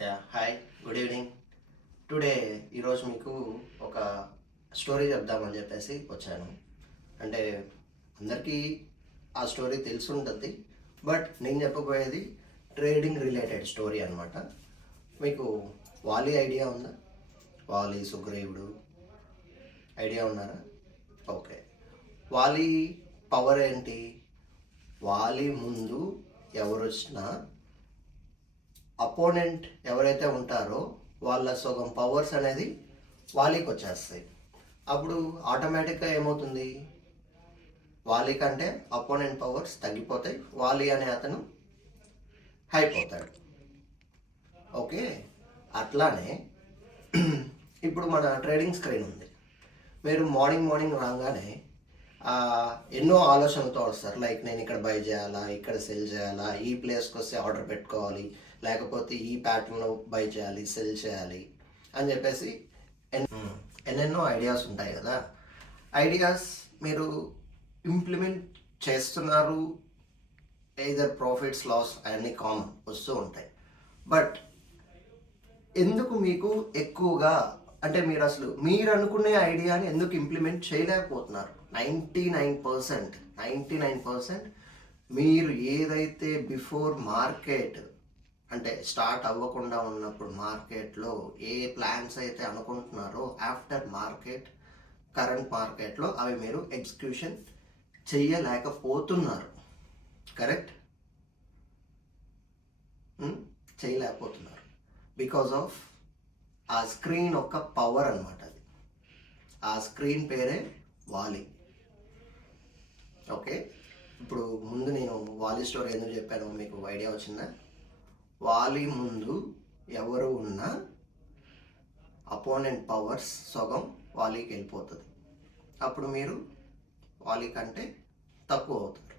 Hi, good evening. Today ఈరోజు మీకు ఒక స్టోరీ చెప్దామని చెప్పేసి వచ్చాను. అంటే అందరికీ ఆ స్టోరీ తెలిసి ఉంటుంది, బట్ నేను చెప్పబోయేది ట్రేడింగ్ రిలేటెడ్ స్టోరీ అనమాట. మీకు వాలి ఐడియా ఉందా? వాలి, సుగ్రీవుడు ఐడియా ఉన్నారా? ఓకే. వాలి పవర్ ఏంటి? వాలి ముందు ఎవరు వచ్చినా అపోనెంట్ ఎవరైతే ఉంటారో వాళ్ళ సగం పవర్స్ అనేది వాలీకి వచ్చేస్తాయి. అప్పుడు ఆటోమేటిక్గా ఏమవుతుంది, వాలి కంటే అపోనెంట్ పవర్స్ తగ్గిపోతాయి, వాలి అనే అతను అయిపోతాడు. ఓకే, అట్లానే ఇప్పుడు మన ట్రేడింగ్ స్క్రీన్ ఉంది. మీరు మార్నింగ్ రాగానే ఎన్నో ఆలోచనలతో వస్తారు. లైక్ నేను ఇక్కడ బై చేయాలా, ఇక్కడ సెల్ చేయాలా, ఈ ప్లేస్కి వస్తే ఆర్డర్ పెట్టుకోవాలి, లేకపోతే ఈ ప్యాటర్న్లో బై చేయాలి, సెల్ చేయాలి అని చెప్పేసి ఎన్నెన్నో ఐడియాస్ ఉంటాయి కదా. ఐడియాస్ మీరు ఇంప్లిమెంట్ చేస్తున్నారు, ఎయిదర్ ప్రాఫిట్స్ లాస్ అవన్నీ కామన్ వస్తూ ఉంటాయి. బట్ ఎందుకు మీకు ఎక్కువగా అంటే మీరు అనుకునే ఐడియాని ఎందుకు ఇంప్లిమెంట్ చేయలేకపోతున్నారు? 99% మీరు ఏదైతే బిఫోర్ మార్కెట్ అంటే స్టార్ట్ అవ్వకుండా ఉన్నప్పుడు మార్కెట్లో ఏ ప్లాన్స్ అయితే అనుకుంటున్నారో ఆఫ్టర్ మార్కెట్, కరెంట్ మార్కెట్లో అవి మీరు ఎగ్జిక్యూషన్ చెయ్యలేకపోతున్నారు. కరెక్ట్? చేయలేకపోతున్నారు బికాజ్ ఆఫ్ ఆ స్క్రీన్ యొక్క పవర్ అనమాట. అది ఆ స్క్రీన్ పేరే వాలి. ఓకే, ఇప్పుడు ముందు నేను వాలి స్టోరీ ఎందుకు చెప్పానో మీకు ఐడియా వచ్చిందా? వాలి ముందు ఎవరు ఉన్నా అపోనెంట్ పవర్స్ సగం వాలీకి వెళ్ళిపోతుంది. అప్పుడు మీరు వాలి కంటే తక్కువ అవుతారు.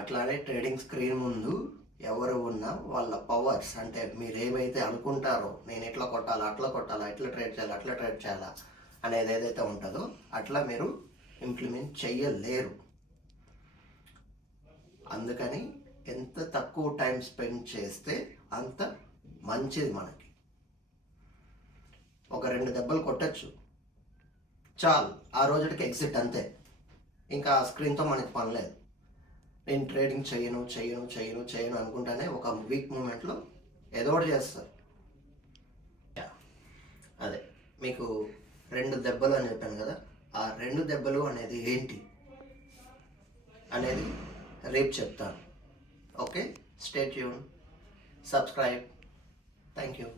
అట్లానే ట్రేడింగ్ స్క్రీన్ ముందు ఎవరు ఉన్నా వాళ్ళ పవర్స్ అంటే మీరు ఏమైతే అనుకుంటారో, నేను ఎట్లా కొట్టాలా, అట్లా కొట్టాలా, ఎట్లా ట్రేడ్ చేయాలా, అట్లా ట్రేడ్ చేయాలా అనేది ఏదైతే ఉంటుందో అట్లా మీరు ఇంప్లిమెంట్ చెయ్యలేరు. అందుకని ఎంత తక్కువ టైం స్పెండ్ చేస్తే అంత మంచిది మనకి. ఒక 2 దెబ్బలు కొట్టచ్చు చాలు, ఆ రోజుకి ఎగ్జిట్ అంతే. ఇంకా ఆ స్క్రీన్తో మనకి పని లేదు. నేను ట్రేడింగ్ చేయను అనుకుంటానే ఒక వీక్ మూమెంట్లో ఏదో ఒకటి చేస్తారు. అదే మీకు 2 దెబ్బలు అని చెప్పాను కదా, ఆ 2 దెబ్బలు అనేది ఏంటి అనేది రేపు చెప్తాను. Okay, stay tune, subscribe. Thank you.